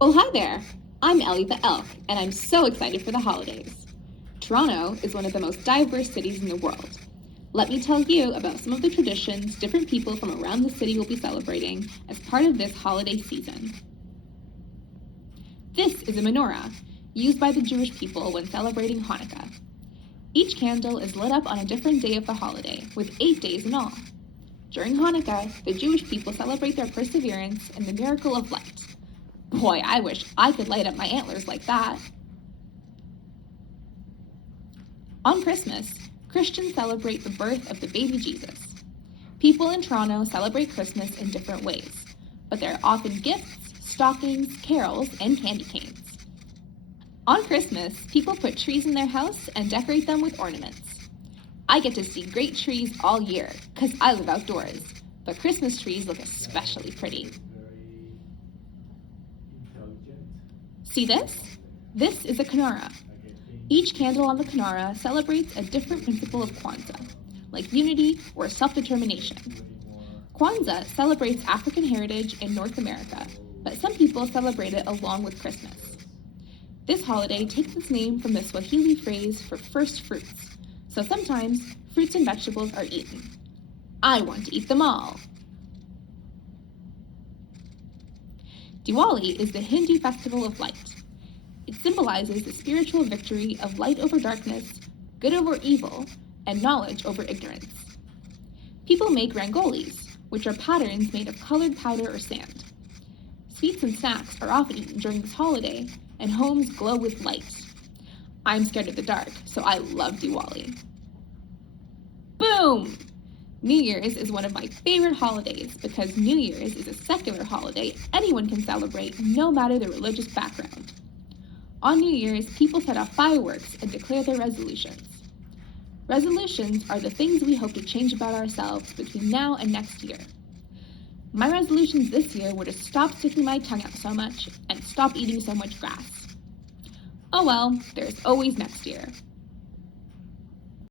Well, hi there. I'm Ellie the Elk, and I'm so excited for the holidays. Toronto is one of the most diverse cities in the world. Let me tell you about some of the traditions different people from around the city will be celebrating as part of this holiday season. This is a menorah, used by the Jewish people when celebrating Hanukkah. Each candle is lit up on a different day of the holiday, with 8 days in all. During Hanukkah, the Jewish people celebrate their perseverance and the miracle of light. Boy, I wish I could light up my antlers like that. On Christmas, Christians celebrate the birth of the baby Jesus. People in Toronto celebrate Christmas in different ways, but there are often gifts, stockings, carols, and candy canes. On Christmas, people put trees in their house and decorate them with ornaments. I get to see great trees all year because I live outdoors, but Christmas trees look especially pretty. See this? This is a Kinara. Each candle on the Kinara celebrates a different principle of Kwanzaa, like unity or self-determination. Kwanzaa celebrates African heritage in North America, but some people celebrate it along with Christmas. This holiday takes its name from the Swahili phrase for first fruits, so sometimes fruits and vegetables are eaten. I want to eat them all. Diwali is the Hindu festival of light. It symbolizes the spiritual victory of light over darkness, good over evil, and knowledge over ignorance. People make rangolis, which are patterns made of colored powder or sand. Sweets and snacks are often eaten during this holiday, and homes glow with light. I'm scared of the dark, so I love Diwali. Boom! New Year's is one of my favorite holidays because New Year's is a secular holiday anyone can celebrate no matter their religious background. On New Year's, people set off fireworks and declare their resolutions. Resolutions are the things we hope to change about ourselves between now and next year. My resolutions this year were to stop sticking my tongue out so much and stop eating so much grass. Oh well, there's always next year.